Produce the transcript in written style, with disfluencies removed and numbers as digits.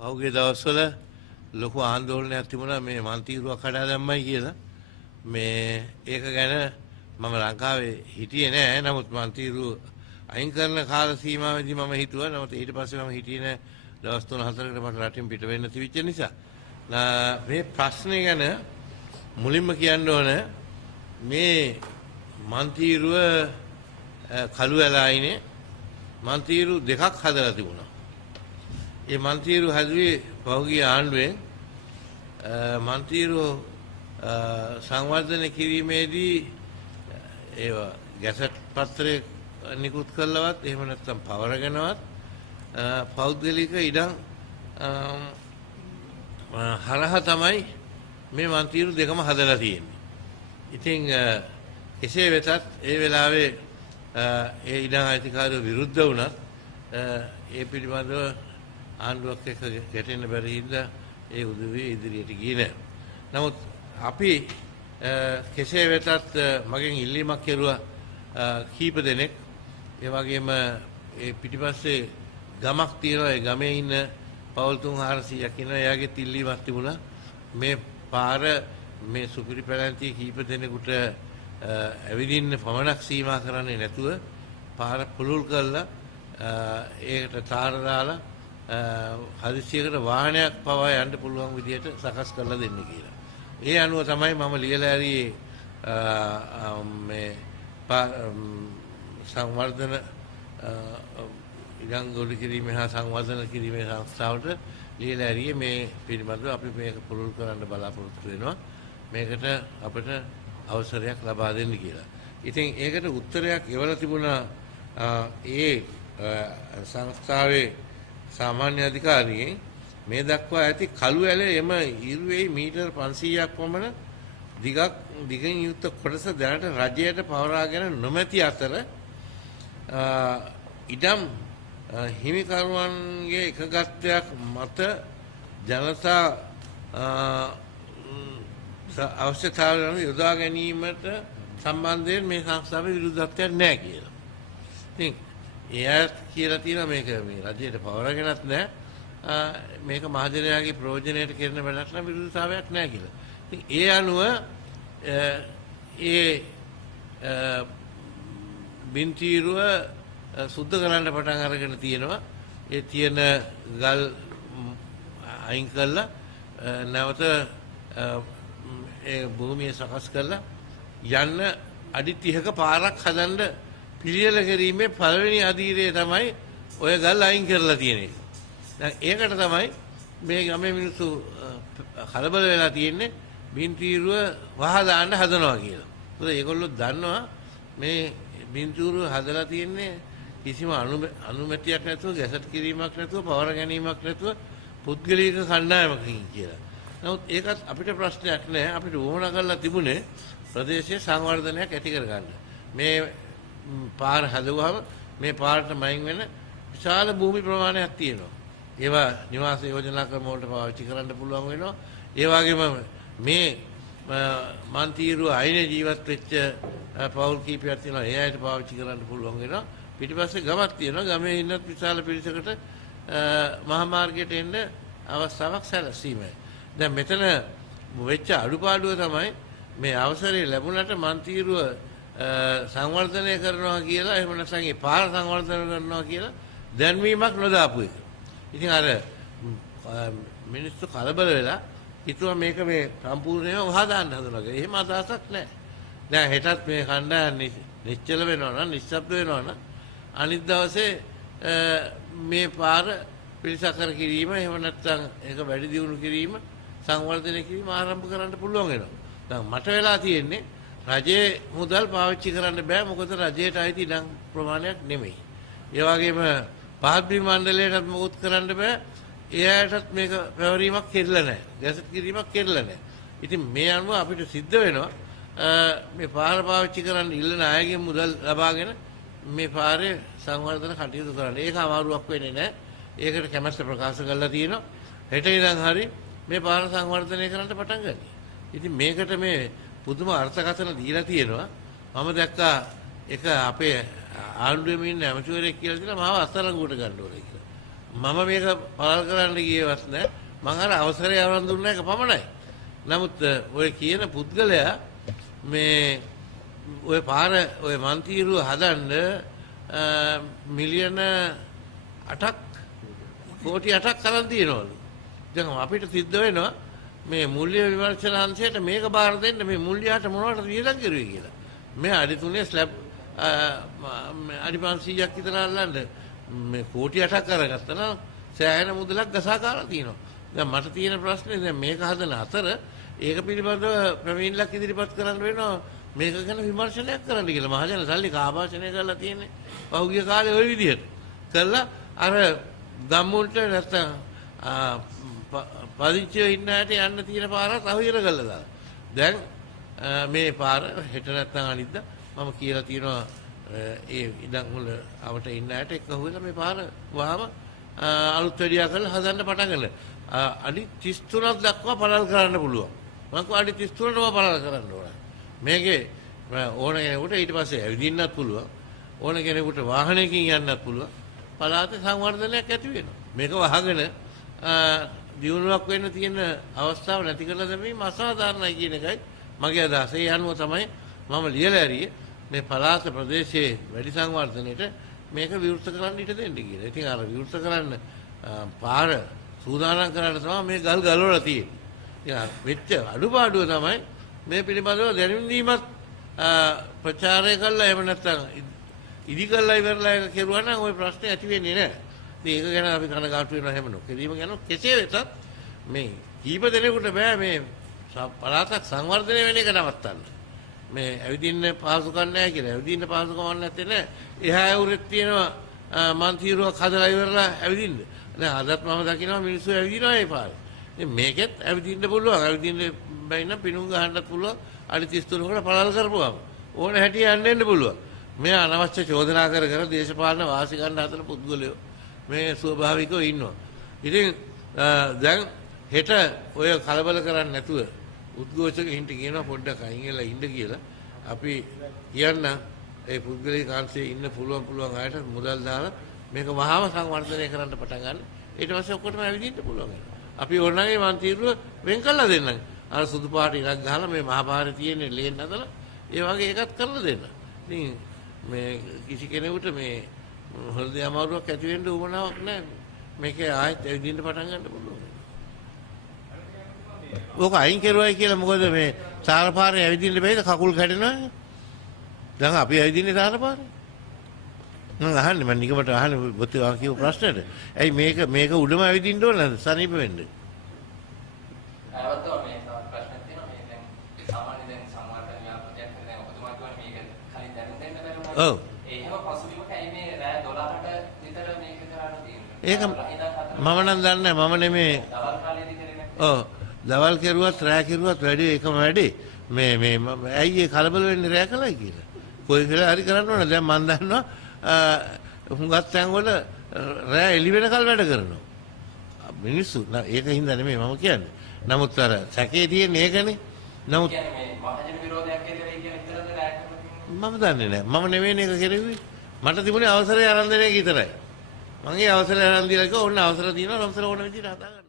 පහුගිය දවස්වල ලොකු ආందోලනයක් තිබුණා මේ මන්තිරුවක් කඩා දැම්මයි කියලා. මේ ඒක ගැන මම ලංකාවේ හිටියේ නෑ. නමුත් මන්තිරුව අයින් කරන කාල සීමාවෙදී මම හිතුවා. නමුත් ඊට පස්සේ මම හිටියේ නෑ. දවස් 3-4කට මට රටින් පිට වෙන්න තිබිච්ච නිසා. මේ ප්‍රශ්නේ ගැන මුලින්ම කියන්න ඕන මේ මන්තිරුව කළු ඇලයිනේ මන්තිරු දෙකක් හදලා තිබුණා. ඒ මන්තිරු හැදුවේ පහුගිය ආණ්ඩුවෙන් මන්තිරු සංවර්ධනය කිරීමේදී ඒවා ගැසට් පත්‍රය නිකුත් කළවත් එහෙම නැත්නම් පවරගෙනවත් පෞද්ගලික ඉඩම් හරහා තමයි මේ මන්තිරු දෙකම හදලා තියෙන්නේ. ඉතින් කෙසේ වෙතත් ඒ වෙලාවේ ඒ ඉඩම් අයිතිකාරයෝ විරුද්ධ වුණත් ඒ පිළිබඳව ආණ්ඩුවක් එක්ක ගැටෙන්න බැරි හින්දා ඒ උදවිය ඉදිරියට ගියේ නැහැ. නමුත් අපි කෙසේ වෙතත් මගෙන් ඉල්ලීමක් කෙරුවා කීප දෙනෙක්. ඒ වගේම ඒ පිටිපස්සේ ගමක් තියෙනවා. ඒ ගමේ ඉන්න පවුල් 300ක් ඉන්නවා. එයාගේ ඉල්ලීමක් තිබුණා මේ පාර මේ සුපිරි පැලැන්තිය කීප දෙනෙකුට ඇවිදින්න පමණක් සීමා කරන්නේ නැතුව පාර පුළුල් කරලා ඒකට තාර දාලා හදිසියකට වාහනයක් පවා යන්න පුළුවන් විදිහට සකස් කරලා දෙන්න කියලා. ඒ අනුව තමයි මම ලියලා ඇරියේ මේ සංවර්ධන ඉඩම් ගොඩ කිරීමේ හා සංවර්ධන කිරීමේ සංස්ථාවට ලියලා ඇරියේ මේ පිළිබඳව අපි මේක පුළුල් කරන්න බලාපොරොත්තු වෙනවා. මේකට අපිට අවසරයක් ලබා දෙන්න කියලා. ඉතින් ඒකට උත්තරයක් එවලා තිබුණා ඒ සංස්ථාවේ සාමාන්‍ය අධිකාරියෙන් මේ දක්වා ඇති කළු ඇලේ එම ඉරුවේ මීටර් 500ක් පමණ දිගින් යුක්ත කොටස දැනට රජයට පවරාගෙන නොමැති අතර ඉඩම් හිමිකරුවන්ගේ එකගත්වයක් මත ජනතා අවශ්‍යතාවයන් යොදා ගැනීමට සම්බන්ධයෙන් මේ සංස්ථාවේ විරුද්ධත්වයක් නැහැ කියලා. ඉතින් එයාත් කියලා තියෙනවා මේක මේ රජයට පවරගෙනත් නැහැ. මේක මහජනයාගේ ප්‍රයෝජනයට කරන වැඩක් නම් විරුද්ධතාවයක් නැහැ කියලා. ඉතින් ඒ අනුව ඒ බින්තිරුව සුද්ධ කරන්න පටන් අරගෙන තියෙනවා. ඒ තියෙන ගල් අයින් කළා නැවත ඒ භූමිය සකස් කරලා යන්න අඩි 30ක පාරක් හදන්න පිළියෙල කිරීමේ පළවෙනි අධීරය තමයි ඔය ගල් අයින් කරලා තියෙන එක. දැන් ඒකට තමයි මේ ගමේ මිනිස්සු කලබල වෙලා තියෙන්නේ බින්තිරුව වහා දාන්න හදනවා කියලා. මොකද ඒගොල්ලෝ දන්නවා මේ බින්තිරුව හදලා තියෙන්නේ කිසිම අනුමැතියක් නැතුව ගැසට් කිරීමක් නැතුව පවර ගැනීමක් නැතුව පුද්ගලික කණ්ඩායමකින් කියලා. නමුත් ඒකත් අපිට ප්‍රශ්නයක් නැහැ. අපිට වුණා කරලා තිබුණේ ප්‍රදේශයේ සංවර්ධනයක් ඇති කරගන්න. මේ පාර හදුවහම මේ පාරට මයින් වෙන විශාල භූමි ප්‍රමාණයක් තියෙනවා. ඒවා නිවාස යෝජනා ක්‍රම වලට පාවිච්චි කරන්න පුළුවන් වෙනවා. ඒ වගේම මේ මන්තිරුව අයිනේ ජීවත් වෙච්ච පවුල් කීපයක් තියෙනවා. ඒ අයට පාවිච්චි කරන්න පුළුවන් වෙනවා. පිටිපස්සේ ගමක් තියෙනවා. ගමේ ඉන්න විශාල පිරිසකට මහා මාර්ගයට එන්න අවස්ථාවක් සැලසීමයි. දැන් මෙතන වෙච්ච අඩුපාඩුව තමයි මේ අවසරය ලැබුණට මන්තිරුව සංවර්ධනය කරනවා කියලා එහෙම නැත්නම් ඒ පාර සංවර්ධනය කරනවා කියලා දැන්වීමක් නොදාපු එක. ඉතින් අර මිනිස්සු කලබල වෙලා හිතුවා මේක මේ සම්පූර්ණයෙන්ම වහා දාන්න හදනවා කියලා. එහෙම අදහසක් නැහැ. දැන් හෙටත් මේ කණ්ඩායම් නිශ්චල වෙනවා නම් නිශ්ශබ්ද වෙනවා නම් අනිත් දවසේ මේ පාර පිළිසකර කිරීම එහෙම නැත්නම් ඒක වැඩි දියුණු කිරීම සංවර්ධනය කිරීම ආරම්භ කරන්න පුළුවන් වෙනවා. දැන් මට වෙලා තියෙන්නේ රජයේ මුදල් පාවිච්චි කරන්න බෑ මොකද රජයට අයිති ඉඩම් ප්‍රමාණයක් නෙමෙයි. ඒ වගේම පහත් බිම් මණ්ඩලයටත් මොකුත් කරන්න බෑ. එයාටත් මේක පැවරීමක් කෙරෙලා නැහැ. ගැසට් කිරීමක් කෙරෙලා නැහැ. ඉතින් මේ අනුව අපිට සිද්ධ වෙනවා මේ පාර පාවිච්චි කරන්න ඉල්ලන අයගෙන් මුදල් ලබාගෙන මේ පාරේ සංවර්ධන කටයුතු කරන්න. ඒක අමාරුවක් වෙන්නේ නැහැ. ඒකට කැමැත්ත ප්‍රකාශ කරලා තියෙනවා. හෙට ඉඳන් හරි මේ පාර සංවර්ධනය කරන්න පටන් ගන්න. ඉතින් මේකට මේ පුදුම අර්ථකථන දීලා තියෙනවා. මම දැක්කා එක අපේ ආණ්ඩුවේ ඉන්න ඇමතිවරයෙක් කියලා තියෙනවා මාව අත්අඩංගුවට ගන්න ඕනේ කියලා. මම මේක පළල් කරන්න ගියවත් නෑ. මම අර අවසරය අරන් දුන්නා එක පමණයි. නමුත් ඔය කියන පුද්ගලයා මේ ඔය පාර ඔය මන්තිරුව හදන්න මිලියන 8ක් කෝටි 8ක් කරන් තියනවලු. දැන් අපිට සිද්ධ වෙනවා මේ මූල්‍ය විමර්ශන අංශයට මේක බාර දෙන්න මේ මූල්‍යයට මොනවටද වියදම් කරුවේ කියලා. මේ අඩි 3 ස්ලැබ් අඩි 500ක් විතර අල්ලන්න මේ කෝටි 8ක් කරගත්තා නම් සෑහෙන මුදලක් ගසා කාලා තියෙනවා. දැන් මට තියෙන ප්‍රශ්නේ දැන් මේක හදන අතර ඒක පිළිබඳව ප්‍රවීණලක් ඉදිරිපත් කරන්න වෙනවා මේක ගැන විමර්ශනයක් කරන්න කියලා. මහජන සල්ලි කාභාෂණය කරලා තියෙන්නේ පහුගිය කාලේ ওই විදිහට. කළා අර ගම්මුන්ට නැත්තම් පදිංචිව ඉන්න ඇට යන්න තියෙන පාරත් අහුවිර කළා දාලා. දැන් මේ පාර හෙට නැත්තම් අනිද්දා මම කියලා තියෙනවා ඒ ඉඩම් වල අවට ඉන්න ඇට එක්ක අහුවෙලා මේ පාර වහම අලුත් වැඩියා කරලා හදන්න පටන් ගන්න. අඩි 33ක් දක්වා පළල් කරන්න පුළුවන්. මම කිව්වා අඩි 33ටම පළල් කරන්න ඕන. මේකේ ඕන කෙනෙකුට ඊට පස්සේ ඇවිදින්නත් පුළුවන්. ඕන කෙනෙකුට වාහනයකින් යන්නත් පුළුවන්. පළාතේ සංවර්ධනයක් ඇති වෙනවා. මේක වහගෙන දියුණුවක් වෙන්න තියෙන අවස්ථාව නැති කරලා දැමීම අසාධාරණයි කියන එකයි මගේ අදහස. ඒ අනුව තමයි මම ලියලා ඇරියේ මේ පළාත ප්‍රදේශයේ වැඩි සංවර්ධනයේට මේක විවෘත කරන්න ඉඩ දෙන්න කියලා. ඉතින් අර විවෘත කරන්න පාර සූදානම් කරන්න තමයි මේ ගල් ගලවලා තියෙන්නේ. ඉතින් වෙච්ච අඩුපාඩුව තමයි මේ පිළිබඳව දැනුම් දීමත් ප්‍රචාරය කළා එහෙම නැත්නම් ඉදි කළා ඉවරලා ඒක කෙරුවා නම් ওই ප්‍රශ්නේ ඇති වෙන්නේ නැහැ. ඉතින් ඒක ගැන අපි කනගාටු වෙනවා හැම නොකිරීම ගැන කෙසේ වෙතත් මේ කීප දෙනෙකුට බෑ මේ පළාතක් සංවර්ධනය වෙන එක නවත්තන්න. මේ ඇවිදින්න පහසුකම් නැහැ කියලා. ඇවිදින්න පහසුකමක් නැත්තේ නෑ. එහා ඇවුරෙත් තියෙනවා මන්තිරුවක් හදලා ඉවරලා ඇවිදින්න. දැන් අදත් මම දකිනවා මිනිස්සු ඇවිදිනවා ඒ පාරේ. ඉතින් මේකෙත් ඇවිදින්න පුළුවන්. ඇවිදින්න බැයි නම් පිණුම් ගහන්නත් පුළුවන්. අඩි 33කට පළල් කරපුවාම ඕන හැටි යන්න පුළුවන්. මේ අනවශ්‍ය චෝදනා කර කර දේශපාලන වාසි ගන්න හදන පුද්ගලයෝ මේ ස්වභාවිකව ඉන්නවා. ඉතින් දැන් හෙට ඔය කලබල කරන්නේ නැතුව උද්ඝෝෂකයින්ට කියනවා පොඩ්ඩක් අයින් වෙලා ඉන්න කියලා. අපි කියන්න ඒ පුද්ගලික කාංශයේ ඉන්න පුළුවන් අයට මුදල් දාලා මේක වහාම සංවර්ධනය කරන්න පටන් ගන්න. ඊට පස්සේ ඔක්කොටම ඇවිදින්න පුළුවන්. අපි ඕනගේ මන්තිරුව වෙන් කළා දෙන්නම්. අර සුදු පාට ඉරක් ගහලා මේ මහා පාරේ තියෙන ලේන් හදලා ඒ වගේ එකක් කරලා දෙන්න. ඉතින් මේ කිසි කෙනෙකුට මේ හෘද අමාරුවක් ඇති වෙන්න උවමනාවක් නැහැ. මේක ආයෙත් ඇවිදින්න පටන් ගන්න පුළුවන්. ඕක අයින් කරුවයි කියලා මොකද මේ සාරපාරේ ඇවිදින්න බැයිද කකුල් කැඩෙනවා. දැන් අපි ඇවිදින්නේ සාරපාරේ. මම අහන්නේ මම නිකමට අහන්නේ ඔබ කියපු ප්‍රශ්නෙට. ඇයි මේක උඩම ඇවිදින්න ඕන නැද්ද සනීප වෙන්න? අවතෝ මේ ප්‍රශ්නයක් තියෙනවා මේ දැන් සාමාන්‍ය දැන් සම්මාර්ථන ව්‍යාපෘතියක් දැන් ඔබතුමා කියවනේ මේක කලින් දැනුම් දෙන්න බැරුණා. ඔව්. එහෙම පසුබිමක ඇයි මේ රෑ 12ට විතර මේක කරන්න තියෙන්නේ? ඒක මම නම් දන්නේ මම නෙමේ. දවල් කාලේදී කරන්නේ. ඔව්. දවල් කෙරුවත් රෑ කෙරුවත් වැඩි එකම වැඩි. මේ ඇයි ඒ කලබල වෙන්නේ රෑ කලයි කියලා. කොයි වෙලාව හරි කරන්න ඕන. දැන් මම දන්නවා හුඟක් තැන් වල රෑ එළි වෙනකල් වැඩ කරනවා. මිනිස්සු ඒක හින්දා නෙමෙයි මම කියන්නේ. නමුත් අර සැකේ තියෙන ඒකනේ. නමුත් කියන්නේ මේ මහජන විරෝධයක් කියලා කියන විතරද රෑ කරන්නේ? මම දන්නේ නැහැ. මම නෙවෙයි මේක කෙරුවේ. මට තිබුණේ අවසරය අරන් දෙන එක විතරයි. මම ඒ අවසරය අරන් දීලා කිව්වා ඕන්න අවසර තියෙනවා අවසර ඕන විදිහට හදා ගන්න.